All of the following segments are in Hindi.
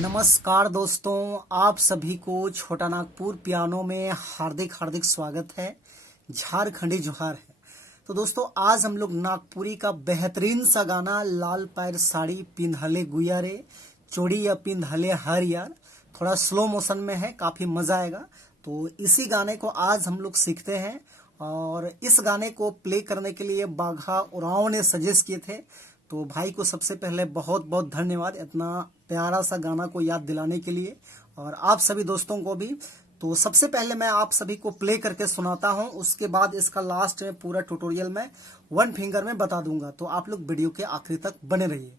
नमस्कार दोस्तों, आप सभी को छोटा नागपुर पियानो में हार्दिक हार्दिक स्वागत है। झारखंडी जोहार है। तो दोस्तों, आज हम लोग नागपुरी का बेहतरीन सा गाना लाल पैर साड़ी पिंधले गुया रे चोड़ी या पिंधले हर यार, थोड़ा स्लो मोशन में है, काफी मजा आएगा। तो इसी गाने को आज हम लोग सीखते हैं और इस गाने को प्ले करने के लिए बाघा उरांव ने सजेस्ट किए थे। तो भाई को सबसे पहले बहुत बहुत धन्यवाद इतना प्यारा सा गाना को याद दिलाने के लिए, और आप सभी दोस्तों को भी। तो सबसे पहले मैं आप सभी को प्ले करके सुनाता हूं, उसके बाद इसका लास्ट में पूरा ट्यूटोरियल में वन फिंगर में बता दूंगा। तो आप लोग वीडियो के आखिरी तक बने रहिए।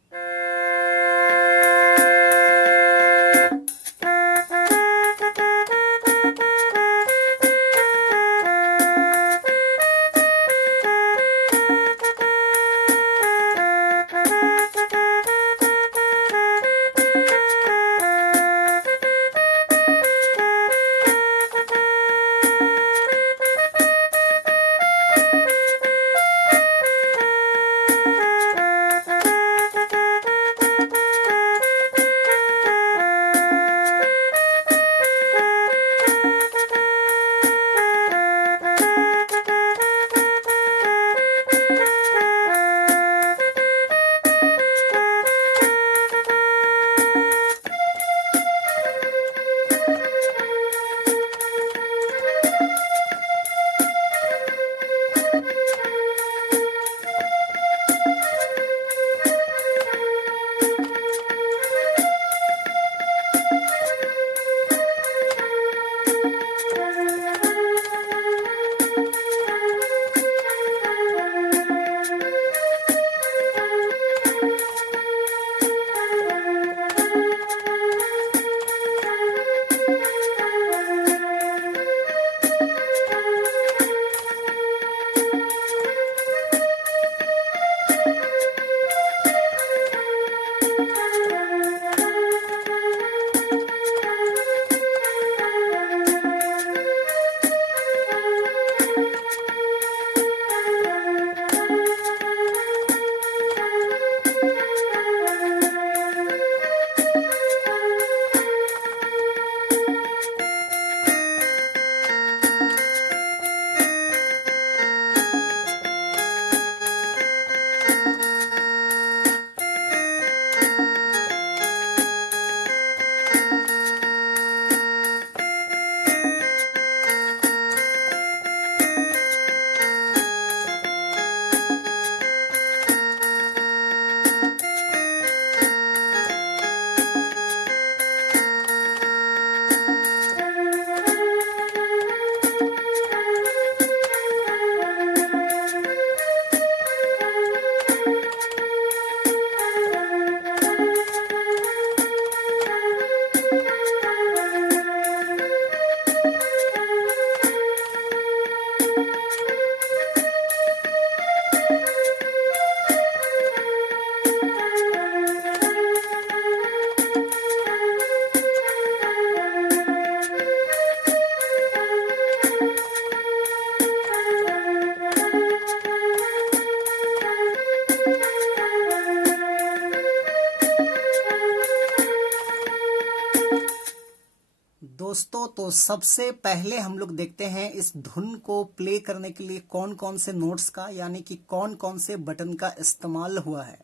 दोस्तों, तो सबसे पहले हम लोग देखते हैं इस धुन को प्ले करने के लिए कौन कौन से नोट्स का, यानी कि कौन कौन से बटन का इस्तेमाल हुआ है।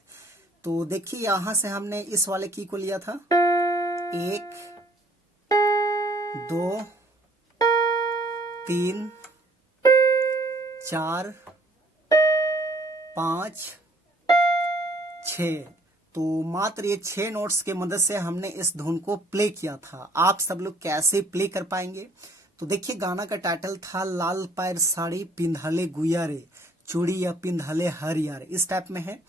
तो देखिए, यहां से हमने इस वाले की को लिया था, 1 2 3 4 5 6। तो मात्र ये 6 नोट्स के मदद से हमने इस धुन को प्ले किया था। आप सब लोग कैसे प्ले कर पाएंगे? तो देखिए, गाना का टाइटल था लाल पैर साड़ी पिंधले गुया रे चूड़ी या पिंधले हर यार, इस टाइप में है।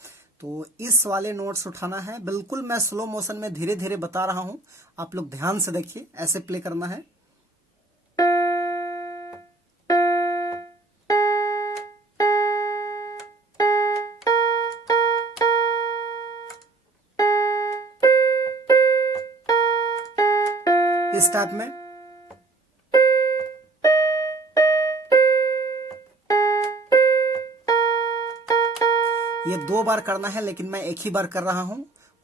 तो इस वाले नोट्स उठाना है। बिल्कुल मैं स्लो मोशन में धीरे धीरे बता रहा हूं, आप लोग ध्यान से देखिए, ऐसे प्ले करना है। इस टाइप में। ये 2 बार करना है, लेकिन मैं एक ही बार कर रहा हूं।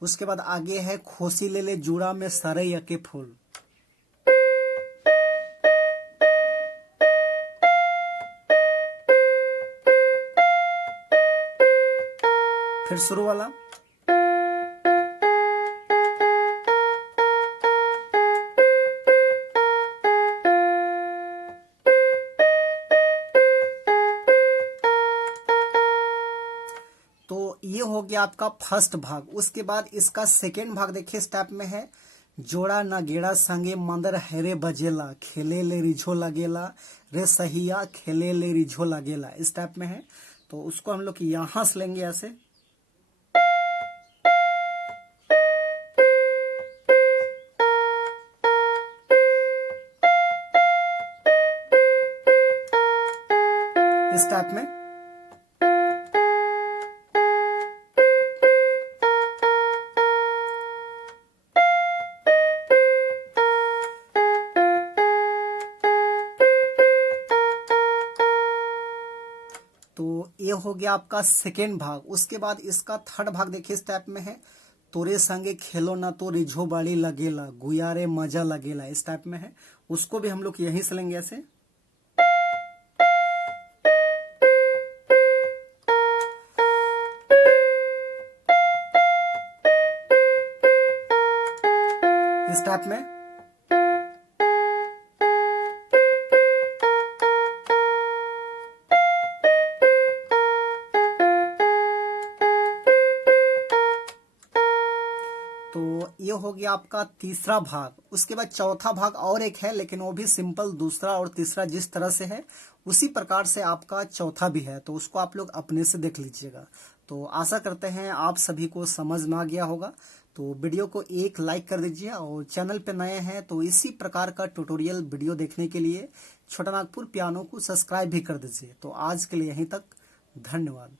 उसके बाद आगे है खोसी ले ले जुड़ा में सरैया के फूल। फिर शुरू वाला। तो ये हो गया आपका फर्स्ट भाग। उसके बाद इसका सेकेंड भाग देखिए स्टेप में है, जोड़ा नगेड़ा संगे मंदर हेरे बजेला, खेले ले रिझो लगेला रे सहिया, खेले ले रिझो लगेला, इस टाइप में है। तो उसको हम लोग यहां से लेंगे ऐसे। इस टाइप में। तो ये हो गया आपका सेकेंड भाग। उसके बाद इसका थर्ड भाग देखिए इस टाइप में है, तोरे संगे खेलो ना तो रिझो बाड़ी लगेला, गुयारे मजा लगेला, इस टाइप में है। उसको भी हम लोग यहीं से लेंगे ऐसे। इस टाइप में। तो ये हो गया आपका तीसरा भाग। उसके बाद चौथा भाग और एक है, लेकिन वो भी सिंपल दूसरा और तीसरा जिस तरह से है उसी प्रकार से आपका चौथा भी है। तो उसको आप लोग अपने से देख लीजिएगा। तो आशा करते हैं आप सभी को समझ में आ गया होगा। तो वीडियो को एक लाइक कर दीजिए, और चैनल पे नए हैं तो इसी प्रकार का ट्यूटोरियल वीडियो देखने के लिए छोटा नागपुर पियानो को सब्सक्राइब भी कर दीजिए। तो आज के लिए यहीं तक, धन्यवाद।